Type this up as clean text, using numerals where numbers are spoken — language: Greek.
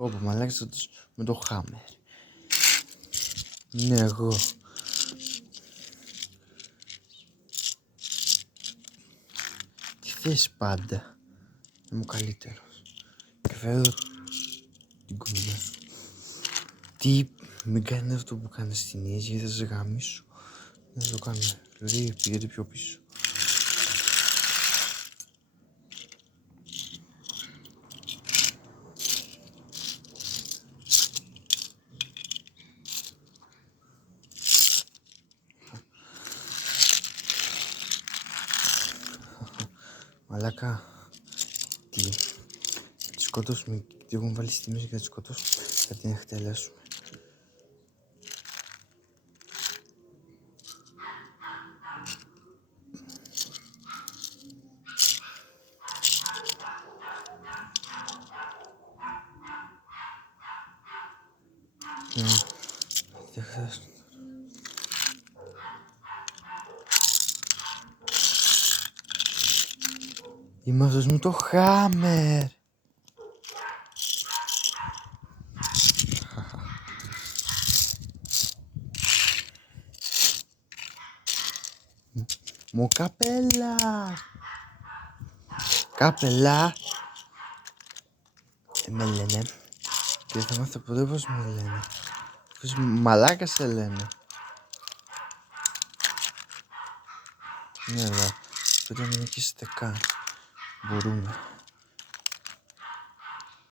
Ωπα μαλάξα με το χάμερ. Ναι, εγώ. Τι θες πάντα. Είμαι ο καλύτερος. Και φέρω την κολλιά. Τι, μην κάνεις αυτό που κάνεις στην ίση, γιατί θα σε γαμίσω. Δεν το κάνω. Δηλαδή πήγαινε πιο πίσω. Μαλάκα. Τι. Τη σκοτώσουμε. Τι έχουν βάλει στη μέση και θα τη σκοτώσουμε. Θα την εκτελέσουμε. Τι χθες. Είμαι αυτός με το χάμερ. Μου καπέλα. Καπέλα. Με λένε. Και θα μάθω ποτέ πως με λένε. Πως μαλάκα σε λένε. Ναι, αλλά πρέπει να μην νικήσετε καν. Μπορούμε.